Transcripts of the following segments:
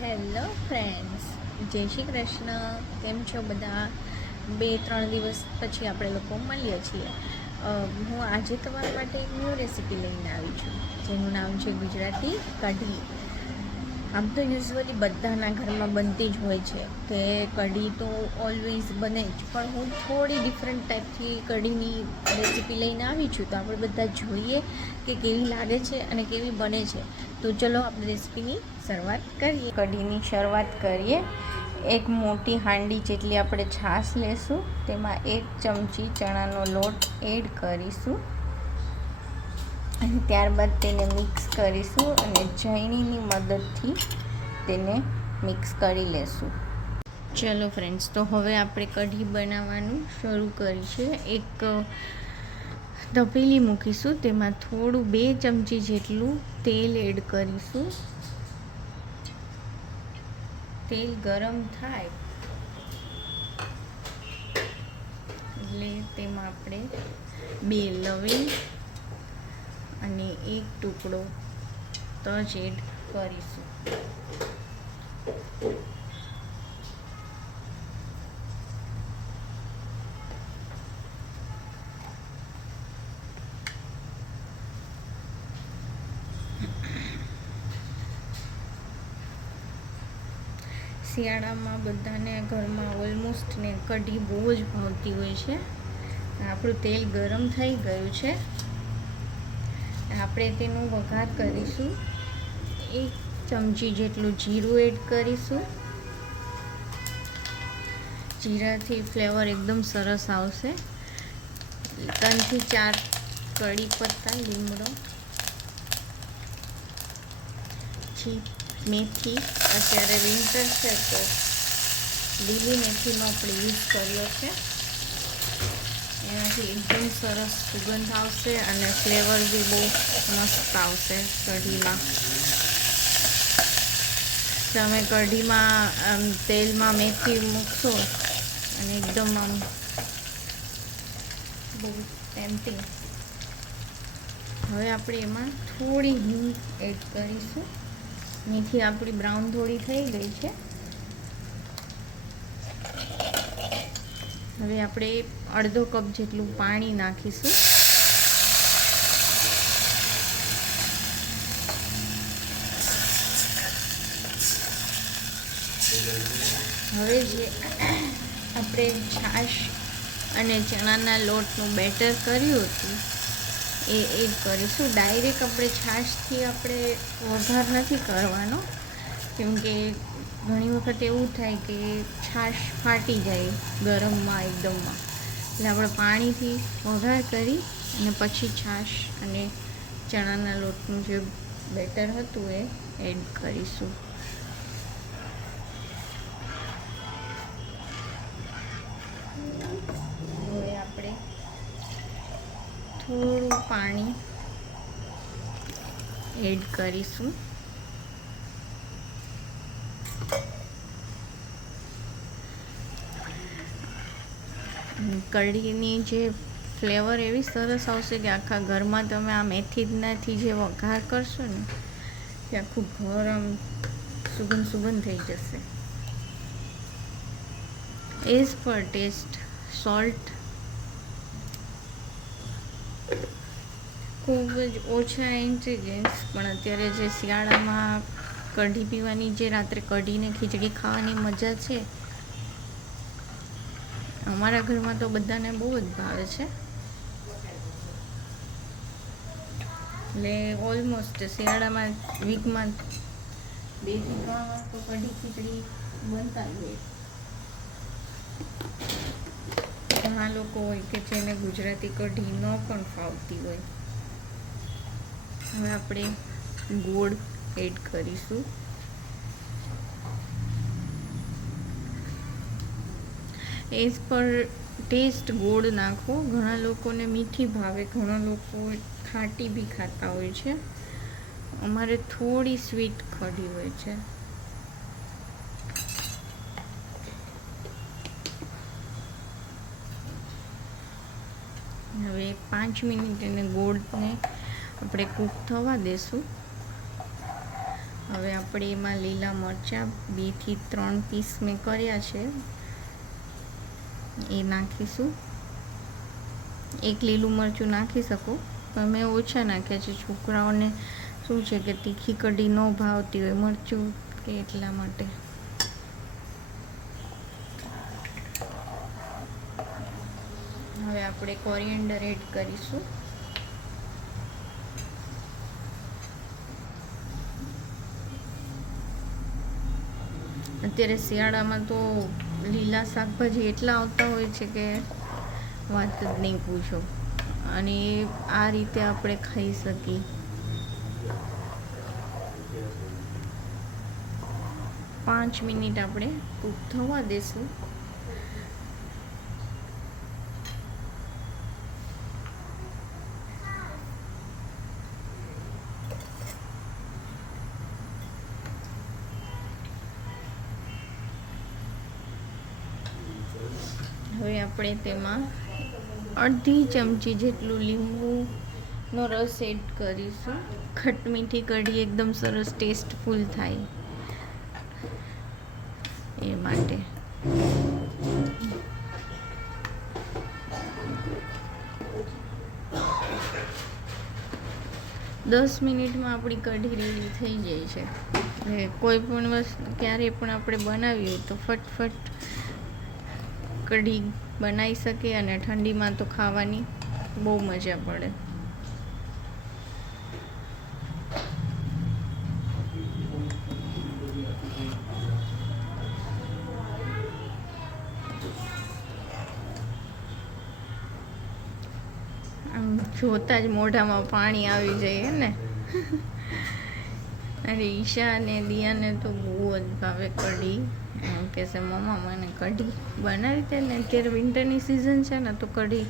Hello friends, જય શ્રી કૃષ્ણ. કેમ છો બધા? 2-3 દિવસ પછી આપણે લોકો મળીએ છીએ. હું આજે તમારા માટે એક ન્યૂ રેસીપી લઈને આવી છું, જેનું નામ છે ગુજરાતી કઢી. આમ તો યુઝ્યુઅલી બધાના ઘરમાં બનતી જ હોય છે કે કઢી તો ઓલવેઝ બને જ, પણ હું થોડી ડિફરન્ટ ટાઈપથી કઢીની રેસીપી લઈને આવી છું. તો આપણે બધા જોઈએ કે કેવી લાગે છે અને કેવી બને છે. તો ચલો આપણે રેસીપીની શરૂઆત કરીએ. કઢીની શરૂઆત કરીએ. એક મોટી હાંડી જેટલી આપણે છાશ લેશું, તેમાં 1 ચમચી ચણાનો લોટ એડ કરીશું અને ત્યારબાદ તેને મિક્સ કરીશું અને ઝયણીની મદદથી તેને મિક્સ કરી લેશું. ચલો ફ્રેન્ડ્સ, તો હવે આપણે કઢી બનાવવાનું શરૂ કરીશું. એક તપેલી મૂકીશું, તેમાં થોડું 2 ચમચી જેટલું તેલ એડ કરીશું. તેલ ગરમ થાય એટલે તેમાં આપણે 2 લવિંગ અને 1 ટુકડો તજ એડ કરીશું. શિયાળામાં બધાને ઘરમાં ઓલમોસ્ટ ને કઢી બહુ જ ભાવતી હોય છે. આપણું તેલ ગરમ થઈ ગયું છે. આપણે તેનો વઘાર કરીશું. 1 ચમચી જેટલું જીરું એડ કરીશું. જીરાથી ફ્લેવર એકદમ સરસ આવશે. 3 થી 4 કડી પત્તા, લીમડો, મેથી. અત્યારે વિન્ટર છે તો લીલી મેથીનો આપણે યુઝ કર્યો છે. એનાથી એકદમ સરસ સુગંધ આવશે અને ફ્લેવર બી બહુ મસ્ત આવશે કઢીમાં. તમે કઢીમાં તેલમાં મેથી મૂકશો અને એકદમ આમ બહુ ટેમ્પટિંગ. હવે આપણે એમાં થોડી હિંગ એડ કરીશું. મેથી આપણી બ્રાઉન થોડી થઈ ગઈ છે. હવે આપણે અડધો કપ જેટલું પાણી નાખીશું. હવે જે આપણે છાશ અને ચણાના લોટનું બેટર કર્યું હતું એ એડ કરીશું. ડાયરેક્ટ આપણે છાશથી આપણે વઘાર નથી કરવાનો, કેમકે ઘણી વખત એવું થાય કે છાશ ફાટી જાય ગરમમાં એકદમમાં. એટલે આપણે પાણીથી વઘાર કરી અને પછી છાશ અને ચણાના લોટનું જે બેટર હતું એ એડ કરીશું. હવે આપણે થોડું પાણી એડ કરીશું. કઢીની જે ફ્લેવર એવી સરસ આવશે કે આખા ઘરમાં તમે આ મેથીનાથી જે વઘાર કરશો ને તે આખું ઘર આમ સુગંધ થઈ જશે. એઝ પર ટેસ્ટ સોલ્ટ ખૂબ જ ઓછા ઇન્ગ્રેડિયન્ટ્સ, પણ અત્યારે જે શિયાળામાં કઢી પીવાની, જે રાત્રે કઢીને ખીચડી ખાવાની મજા છે, અમારા ઘરમાં તો બધાને બહુ જ ભાવે છે. એટલે ઓલમોસ્ટ શિયાળામાં વીકમાં 2 થી 3 વાર તો કઢી ખીચડી બનતા જ હોય. ઘણા લોકો હોય કે જેને ગુજરાતી કઢી ન પણ ફાવતી હોય. હવે આપણે ગોળ એડ કરીશું. એઝ પર ટેસ્ટ ગોળ નાખો. ઘણા લોકોને મીઠી ભાવે, ઘણા લોકો ખાટી બી ખાતા હોય છે. અમારે થોડી સ્વીટ કઢી હોય છે. હવે 5 મિનિટ એને ગોળને આપણે કૂક થવા દેશું. હવે આપણે એમાં લીલા મરચાં 2 થી 3 પીસ મેં કર્યા છે એ નાખીશું. એક લીલું મરચું નાખી શકો, પણ મેં ઓછા નાખ્યા છે. છોકરાઓને શું છે કે તીખી કઢી ન ભાવતી હોય મરચું કે એટલા માટે. હવે આપણે કોરિએન્ડર એડ કરીશું. અત્યારે શિયાળામાં તો લીલા શાકભાજી એટલા આવતા હોય છે કે વાત જ નહીં પૂછો, અને આ રીતે આપણે ખાઈ શકીએ. 5 મિનિટ આપણે કૂક થવા દેશું. હવે આપણે તેમાં અડધી ચમચી જેટલું લીંબુનો રસ એડ કરીશું. ખટમીઠી કઢી એકદમ સરસ ટેસ્ટફુલ થાય એ માટે. 10 મિનિટમાં આપણી કઢી રેડી થઈ જાય છે. કોઈ પણ વસ્તુ ક્યારેય પણ આપણે બનાવી હોય તો ફટફટ કઢી બનાવી શકીએ, અને ઠંડીમાં તો ખાવાની બહુ મજા પડે. આમ જોતાં જ મોઢામાં પાણી આવી જાય ને. અને ઈશા અને દિયાને તો બહુ જ ભાવે કઢી. એમ કહેશે મમ્મા મને કઢી બનાવી દે ને. અત્યારે વિન્ટરની સિઝન છે ને, તો કઢી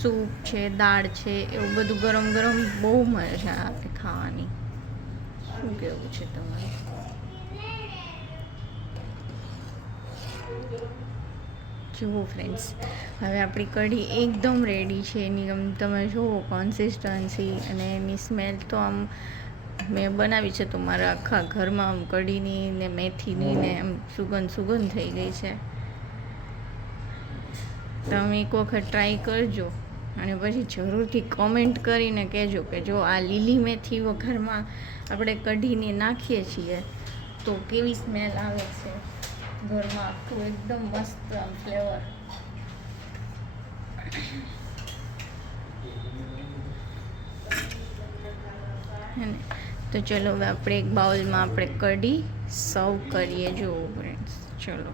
સૂપ છે, દાળ છે, એવું બધું ગરમ ગરમ બહુ મજા આવે ખાવાની. શું કહેવું છે તમારે? જુઓ ફ્રેન્ડ્સ, હવે આપણી કઢી એકદમ રેડી છે. એની તમે જુઓ કન્સિસ્ટન્સી અને એની સ્મેલ તો આમ મેં બનાવી છે તો મારા આખા ઘરમાં આમ કઢીની ને મેથીની ને એમ સુગંધ થઈ ગઈ છે. તમે એક વખત ટ્રાય કરજો, અને પછી જરૂરથી કોમેન્ટ કરીને કહેજો કે જો આ લીલી મેથી વઘારમાં આપણે કઢીને નાખીએ છીએ તો કેવી સ્મેલ આવે છે ઘરમાં. આખું એકદમ મસ્ત આમ ફ્લેવર. તો ચલો હવે આપણે એક બાઉલમાં આપણે કઢી સર્વ કરીએ. જુઓ ફ્રેન્ડ્સ, ચલો.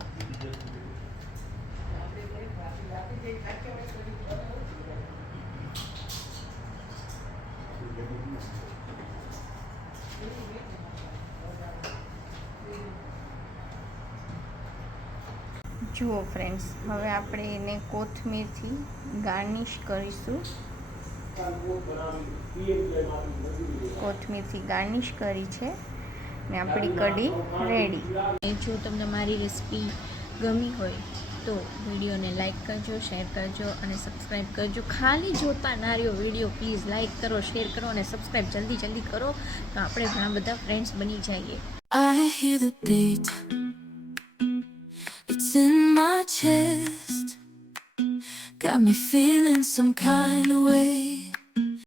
જુઓ ફ્રેન્ડ્સ, હવે આપણે એને કોથમીરથી ગાર્નિશ કરીશું. કોથમીરથી ગાર્નિશ કરી છે ને આપણી કઢી રેડી. જો તમને મારી રેસિપી ગમી હોય તો વિડીયોને લાઈક કરજો, શેર કરજો અને સબસ્ક્રાઈબ કરજો. ખાલી જોતા ના રહ્યો વિડીયો, પ્લીઝ લાઈક કરો, શેર કરો અને સબસ્ક્રાઈબ જલ્દી કરો, તો આપણે ઘણા બધા ફ્રેન્ડ્સ બની જઈએ. I hear the beat, it's in my chest, got me feeling some kind of way.